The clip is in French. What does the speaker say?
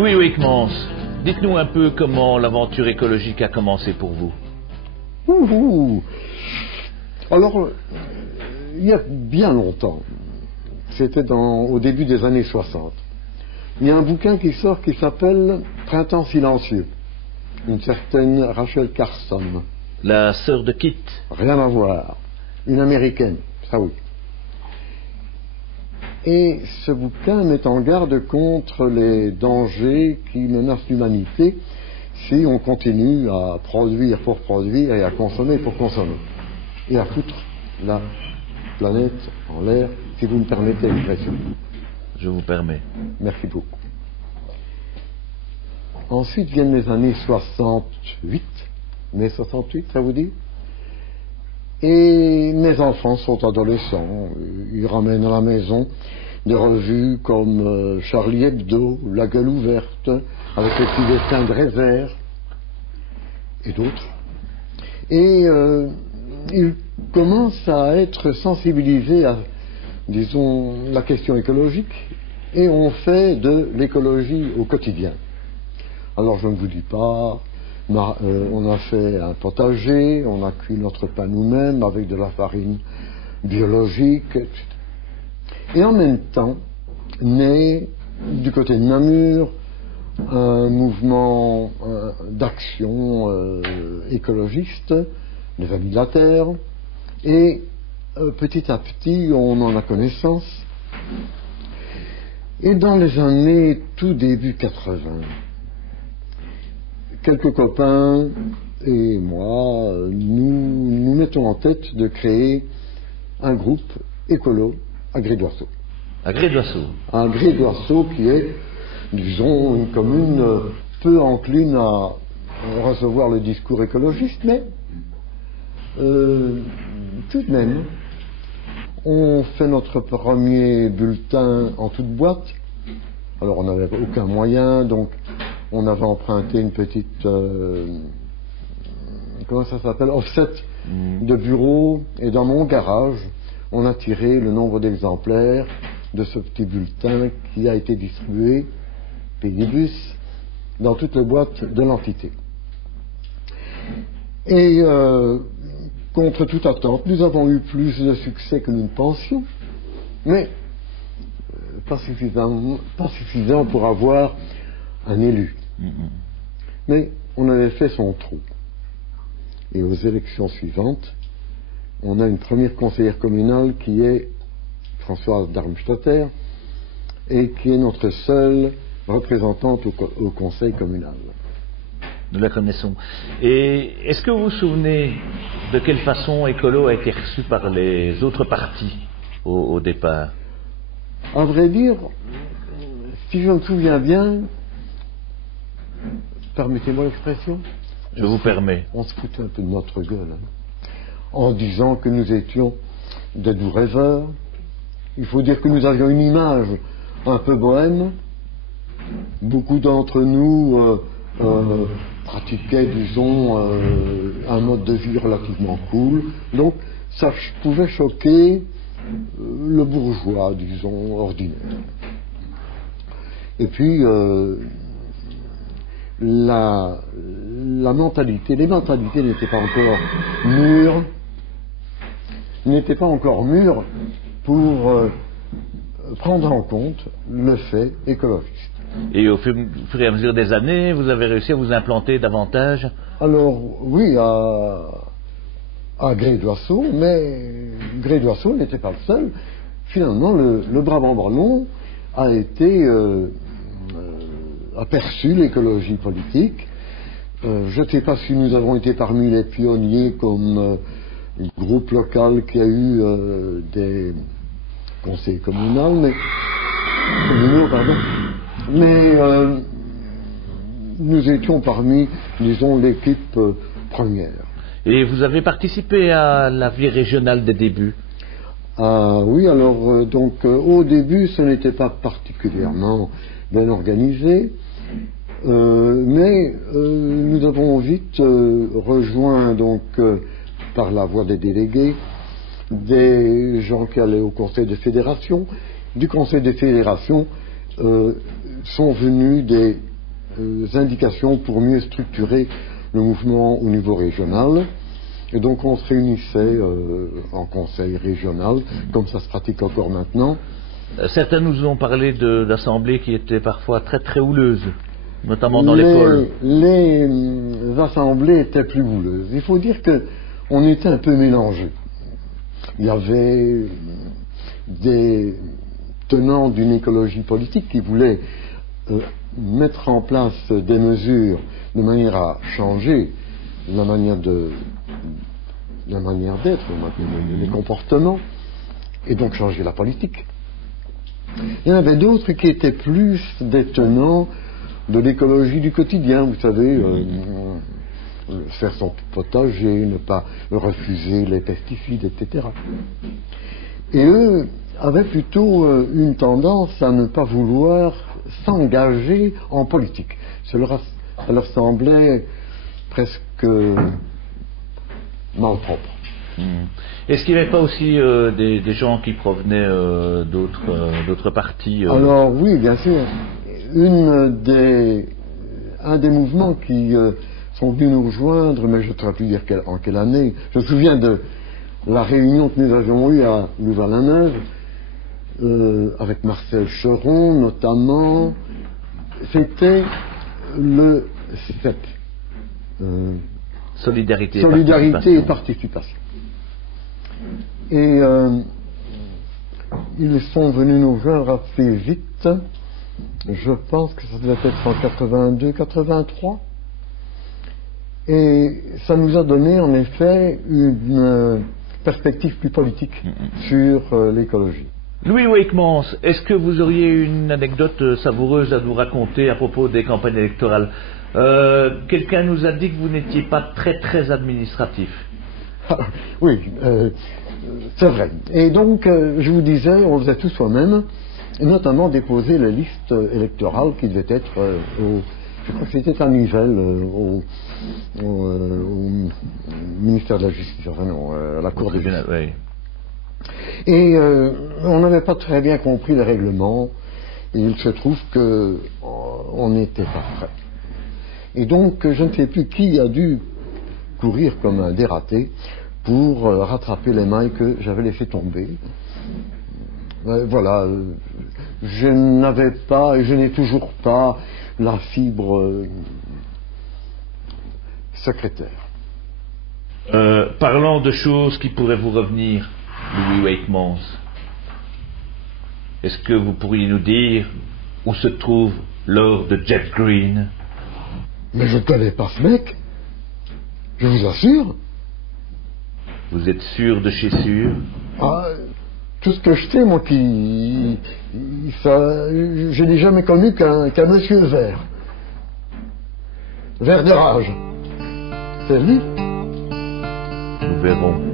Louis Wickmans, dites-nous un peu comment l'aventure écologique a commencé pour vous. Alors, il y a bien longtemps, c'était au début des années 60, il y a un bouquin qui sort qui s'appelle Printemps silencieux, une certaine Rachel Carson. La sœur de Kit. Rien à voir, une américaine, ça oui. Et ce bouquin met en garde contre les dangers qui menacent l'humanité si on continue à produire pour produire et à consommer pour consommer. Et à foutre la planète en l'air, si vous me permettez l'expression. Je vous permets. Merci beaucoup. Ensuite viennent les années 68. Mai 68, ça vous dit? Et mes enfants sont adolescents. Ils ramènent à la maison des revues comme Charlie Hebdo, La Gueule ouverte, avec les petits dessins de Révert et d'autres. Et ils commencent à être sensibilisés à, disons, la question écologique, et on fait de l'écologie au quotidien. Alors je ne vous dis pas, on a fait un potager, on a cuit notre pain nous-mêmes avec de la farine biologique, etc. Et en même temps, naît du côté de Namur un mouvement d'action écologiste, les Amis de la Terre, et petit à petit on en a connaissance. Et dans les années tout début 80, quelques copains et moi, nous mettons en tête de créer un groupe écolo à Gré-d'Oisseau. À Gré-d'Oisseau. À Gré-d'Oisseau qui est, disons, une commune peu encline à recevoir le discours écologiste, mais tout de même, on fait notre premier bulletin en toute boîte. Alors on n'avait aucun moyen, donc on avait emprunté une petite, comment ça s'appelle, offset de bureau, et dans mon garage, on a tiré le nombre d'exemplaires de ce petit bulletin qui a été distribué, Pédibus, dans toutes les boîtes de l'entité. Et contre toute attente, nous avons eu plus de succès que nous ne pensions, mais pas suffisant pour avoir un élu. Mais on avait fait son trou. Et aux élections suivantes, on a une première conseillère communale qui est Françoise Darmstaedter et qui est notre seule représentante au conseil communal. Nous la connaissons. Et est-ce que vous vous souvenez de quelle façon Écolo a été reçu par les autres partis au départ? À vrai dire, si je me souviens bien, permettez-moi l'expression, je vous permets. On se foutait un peu de notre gueule, en disant que nous étions des doux rêveurs. Il faut dire que nous avions une image un peu bohème. Beaucoup d'entre nous pratiquaient, disons, un mode de vie relativement cool. Donc, ça pouvait choquer le bourgeois, disons, ordinaire. Et puis, les mentalités n'étaient pas encore mûres pour prendre en compte le fait écologiste. Et au fur et à mesure des années, vous avez réussi à vous implanter davantage? Alors, oui, à Gré-d'Oisseau, mais Gré-d'Oisseau n'était pas le seul. Finalement, le Brabant-Wallon a perçu l'écologie politique. Je ne sais pas si nous avons été parmi les pionniers comme groupe local qui a eu des conseils communaux, mais nous étions parmi, disons, l'équipe première. Et vous avez participé à la vie régionale des débuts? Oui, alors donc au début ce n'était pas particulièrement bien organisé, mais nous avons vite rejoint donc par la voie des délégués des gens qui allaient au conseil de fédération. Du conseil de fédération sont venus des indications pour mieux structurer le mouvement au niveau régional. Et donc on se réunissait en conseil régional, comme ça se pratique encore maintenant. Certains nous ont parlé d'assemblées qui étaient parfois très très houleuses, notamment dans les pôles. Les assemblées étaient plus houleuses. Il faut dire qu'on était un peu mélangés. Il y avait des tenants d'une écologie politique qui voulaient mettre en place des mesures de manière à changer la manière d'être, les comportements, et donc changer la politique. Il y en avait d'autres qui étaient plus des tenants de l'écologie du quotidien, vous savez, faire son potager, ne pas refuser les pesticides, etc. Et eux avaient plutôt une tendance à ne pas vouloir s'engager en politique. Ça leur semblait presque malpropre. Est-ce qu'il n'y avait pas aussi des gens qui provenaient d'autres partis Alors oui, bien sûr. Un des mouvements qui sont venus nous rejoindre, mais je ne saurais plus dire en quelle année, je me souviens de la réunion que nous avions eue à Louvain-la-Neuve, avec Marcel Cheron notamment, c'était le 7. Solidarité et participation. Et ils sont venus nous joindre assez vite. Je pense que ça devait être en 82-83. Et ça nous a donné en effet une perspective plus politique sur l'écologie. Louis Wakeman, est-ce que vous auriez une anecdote savoureuse à nous raconter à propos des campagnes électorales? Quelqu'un nous a dit que vous n'étiez pas très très administratif. Oui, c'est vrai. Et donc, je vous disais, on faisait tout soi-même, et notamment déposer la liste électorale qui devait être je crois que c'était à Nivelles, au ministère de la Justice, enfin non, à la Cour de justice. Oui. Et on n'avait pas très bien compris les règlements, et il se trouve qu'on n'était pas prêt. Et donc, je ne sais plus qui a dû courir comme un dératé pour rattraper les mailles que j'avais laissées tomber. Voilà, je n'avais pas, et je n'ai toujours pas, la fibre secrétaire. Parlant de choses qui pourraient vous revenir, Louis Wakeman, est-ce que vous pourriez nous dire où se trouve Lord Jeff Green? Mais je ne connais pas ce mec, je vous assure. Vous êtes sûr de chez sûr? Tout ce que je sais, moi, je n'ai jamais connu qu'un monsieur vert. Vert de rage. C'est lui. Nous verrons.